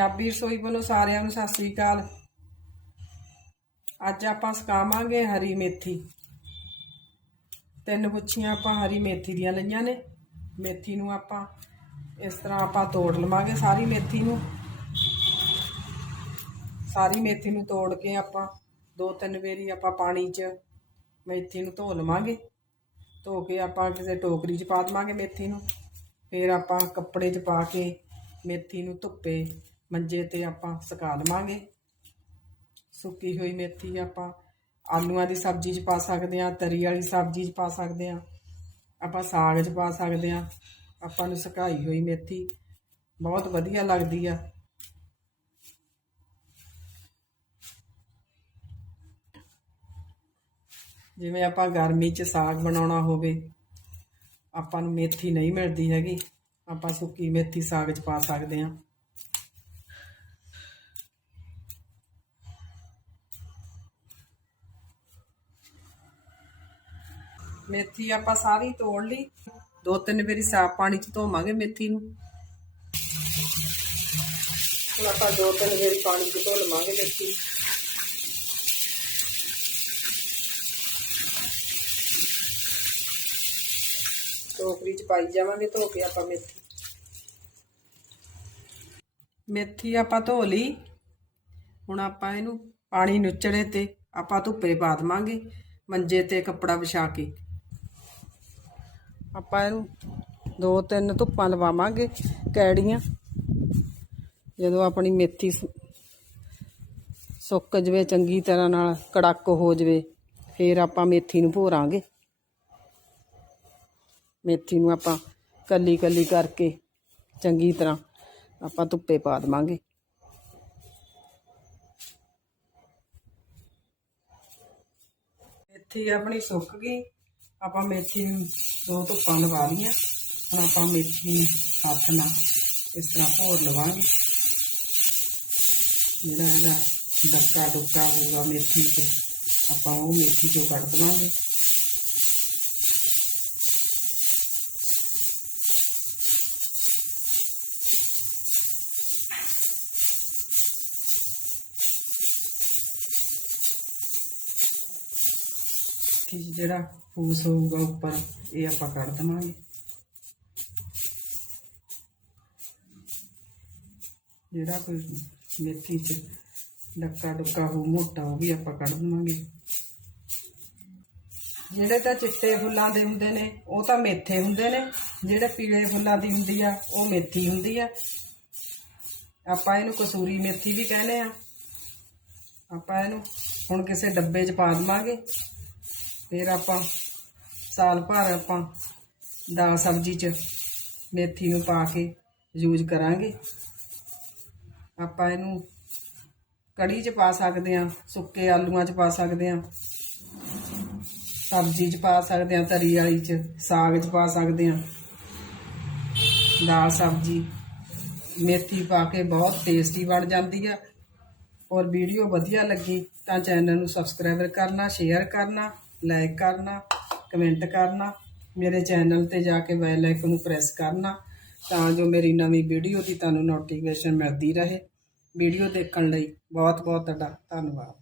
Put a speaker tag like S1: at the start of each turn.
S1: ਪੰਜਾਬੀ ਰਸੋਈ ਵੱਲੋਂ ਸਾਰਿਆਂ ਨੂੰ ਸਤਿ ਸ੍ਰੀ ਅਕਾਲ। ਅੱਜ ਆਪਾਂ ਸਕਾਵਾਂਗੇ ਹਰੀ ਮੇਥੀ। ਤਿੰਨ ਗੁੱਛੀਆਂ ਆਪਾਂ ਹਰੀ ਮੇਥੀ ਦੀਆਂ ਲਈਆਂ ਨੇ। ਮੇਥੀ ਨੂੰ ਆਪਾਂ ਇਸ ਤਰ੍ਹਾਂ ਆਪਾਂ ਤੋੜ ਲਵਾਂਗੇ ਸਾਰੀ ਮੇਥੀ ਨੂੰ। ਸਾਰੀ ਮੇਥੀ ਨੂੰ ਤੋੜ ਕੇ ਆਪਾਂ ਦੋ ਤਿੰਨ ਵੇਰੀ ਆਪਾਂ ਪਾਣੀ 'ਚ ਮੇਥੀ ਨੂੰ ਧੋ ਲਵਾਂਗੇ। ਧੋ ਕੇ ਆਪਾਂ ਕਿਸੇ ਟੋਕਰੀ 'ਚ ਪਾ ਦੇਵਾਂਗੇ ਮੇਥੀ ਨੂੰ। ਫਿਰ ਆਪਾਂ ਕੱਪੜੇ 'ਚ ਪਾ ਕੇ ਮੇਥੀ ਨੂੰ ਧੁੱਪੇ ਮੰਜੇ ਤੇ ਆਪਾਂ ਸੁਕਾ ਲਵਾਂਗੇ। ਸੁੱਕੀ ਹੋਈ ਮੇਥੀ ਆਪਾਂ ਆਲੂਆਂ ਦੀ ਸਬਜ਼ੀ 'ਚ ਪਾ ਸਕਦੇ ਹਾਂ, ਤਰੀ ਵਾਲੀ ਸਬਜ਼ੀ 'ਚ ਪਾ ਸਕਦੇ ਹਾਂ, ਆਪਾਂ ਸਾਗ 'ਚ ਪਾ ਸਕਦੇ ਹਾਂ, ਆਪਾਂ ਨੂੰ ਸੁਕਾਈ ਹੋਈ ਮੇਥੀ ਬਹੁਤ ਵਧੀਆ ਲੱਗਦੀ ਆ। ਜਿਵੇਂ ਆਪਾਂ ਗਰਮੀ 'ਚ ਸਾਗ ਬਣਾਉਣਾ ਹੋਵੇ, ਆਪਾਂ ਨੂੰ ਮੇਥੀ ਨਹੀਂ ਮਿਲਦੀ ਹੈਗੀ, ਆਪਾਂ ਸੁੱਕੀ ਮੇਥੀ ਸਾਗ 'ਚ ਪਾ ਸਕਦੇ ਹਾਂ। ਮੇਥੀ ਆਪਾਂ ਸਾਰੀ ਤੋੜ ਲਈ। ਦੋ ਤਿੰਨ ਵਾਰੀ ਸਾਫ਼ ਪਾਣੀ 'ਚ ਧੋਵਾਂਗੇ ਮੇਥੀ ਨੂੰ। ਹੁਣ ਆਪਾਂ ਦੋ ਤਿੰਨ ਵਾਰੀ ਪਾਣੀ 'ਚ ਧੋ ਲਵਾਂਗੇ ਮੇਥੀ ਟੋਕਰੀ 'ਚ ਪਾਈ ਜਾਵਾਂਗੇ, ਧੋ ਕੇ ਆਪਾਂ ਮੇਥੀ। ਮੇਥੀ ਆਪਾਂ ਧੋ ਲਈ। ਹੁਣ ਆਪਾਂ ਇਹਨੂੰ ਪਾਣੀ ਨੁੱਚੜੇ ਤੇ ਆਪਾਂ ਧੁੱਪੇ ਪਾ ਦੇਵਾਂਗੇ। ਮੰਜੇ ਤੇ ਕੱਪੜਾ ਵਿਛਾ ਕੇ। ਆਪਾਂ ਇਹਨੂੰ ਦੋ ਤਿੰਨ ਧੁੱਪਾਂ ਲਵਾਵਾਂਗੇ ਕੈੜੀਆਂ। ਜਦੋਂ ਆਪਣੀ ਮੇਥੀ ਸੁੱਕ ਜਵੇ, ਚੰਗੀ ਤਰ੍ਹਾਂ ਨਾਲ ਕੜਕ ਹੋ ਜਵੇ, ਫਿਰ ਆਪਾਂ ਮੇਥੀ ਨੂੰ ਭੋਰਾਂਗੇ। ਮੇਥੀ ਨੂੰ ਆਪਾਂ ਕੱਲੀ ਕੱਲੀ ਕਰਕੇ ਚੰਗੀ ਤਰ੍ਹਾਂ ਆਪਾਂ ਧੁੱਪੇ ਪਾ ਦੇਵਾਂਗੇ। ਮੇਥੀ ਆਪਣੀ ਸੁੱਕ ਗਈ। ਆਪਾਂ ਮੇਥੀ ਨੂੰ ਦੋ ਧੁੱਪਾਂ ਲਵਾ ਲਈਆਂ। ਹੁਣ ਆਪਾਂ ਮੇਥੀ ਨੂੰ ਹੱਥ ਨਾਲ ਇਸ ਤਰ੍ਹਾਂ ਭੋਰ ਲਵਾਂਗੇ। ਜਿਹੜਾ ਇਹਦਾ ਡੱਕਾ ਡੁੱਕਾ ਹੋਊਗਾ ਮੇਥੀ 'ਚ ਆਪਾਂ ਉਹ ਮੇਥੀ 'ਚੋਂ ਕੱਢ ਦੇਵਾਂਗੇ। ਕਿ ਜਿਹੜਾ ਫੂਸ ਹੋਊਗਾ ਉੱਪਰ, ਇਹ ਆਪਾਂ ਕੱਢ ਦਵਾਂਗੇ। ਜਿਹੜਾ ਕੋਈ ਮੇਥੀ ਚ ਡੱਕਾ ਡੁੱਕਾ ਹੋ ਮੋਟਾ, ਉਹ ਵੀ ਆਪਾਂ ਕੱਢ ਦਵਾਂਗੇ। ਜਿਹੜੇ ਤਾਂ ਚਿੱਟੇ ਫੁੱਲਾਂ ਦੇ ਹੁੰਦੇ ਨੇ, ਉਹ ਤਾਂ ਮੇਥੇ ਹੁੰਦੇ ਨੇ। ਜਿਹੜੇ ਪੀਲੇ ਫੁੱਲਾਂ ਦੀ ਹੁੰਦੀ ਆ, ਉਹ ਮੇਥੀ ਹੁੰਦੀ ਆ। ਆਪਾਂ ਇਹਨੂੰ ਕਸੂਰੀ ਮੇਥੀ ਵੀ ਕਹਿੰਦੇ ਆ। ਆਪਾਂ ਇਹਨੂੰ ਹੁਣ ਕਿਸੇ ਡੱਬੇ 'ਚ ਪਾ ਦੇਵਾਂਗੇ। ਫਿਰ ਆਪਾਂ ਸਾਲ ਭਰ ਆਪਾਂ ਦਾਲ ਸਬਜ਼ੀ 'ਚ ਮੇਥੀ ਨੂੰ ਪਾ ਕੇ ਯੂਜ਼ ਕਰਾਂਗੇ। ਆਪਾਂ ਇਹਨੂੰ ਕੜੀ 'ਚ ਪਾ ਸਕਦੇ ਆ ਸੁੱਕੇ ਆਲੂਆਂ 'ਚ ਪਾ ਸਕਦੇ ਆ ਸਬਜ਼ੀ 'ਚ ਪਾ ਸਕਦੇ ਆ ਤਰੀ ਵਾਲੀ 'ਚ ਸਾਗ 'ਚ ਪਾ ਸਕਦੇ ਆ ਦਾਲ ਸਬਜ਼ੀ, ਮੇਥੀ ਪਾ ਕੇ ਬਹੁਤ ਟੇਸਟੀ ਬਣ ਜਾਂਦੀ ਆ। ਔਰ ਵੀਡੀਓ ਵਧੀਆ ਲੱਗੀ ਤਾਂ ਚੈਨਲ ਨੂੰ ਸਬਸਕ੍ਰਾਈਬ ਕਰਨਾ ਸ਼ੇਅਰ ਕਰਨਾ। ਲਾਈਕ ਕਰਨਾ ਕਮੈਂਟ ਕਰਨਾ, ਮੇਰੇ ਚੈਨਲ ਤੇ ਜਾ ਕੇ ਬੈਲ ਆਈਕਨ ਨੂੰ ਪ੍ਰੈਸ ਕਰਨਾ, ਤਾਂ ਜੋ ਮੇਰੀ ਨਵੀਂ ਵੀਡੀਓ ਦੀ ਤੁਹਾਨੂੰ ਨੋਟੀਫਿਕੇਸ਼ਨ ਮਿਲਦੀ ਰਹੇ। ਵੀਡੀਓ ਦੇਖਣ ਲਈ ਬਹੁਤ ਬਹੁਤ ਤੁਹਾਡਾ ਧੰਨਵਾਦ।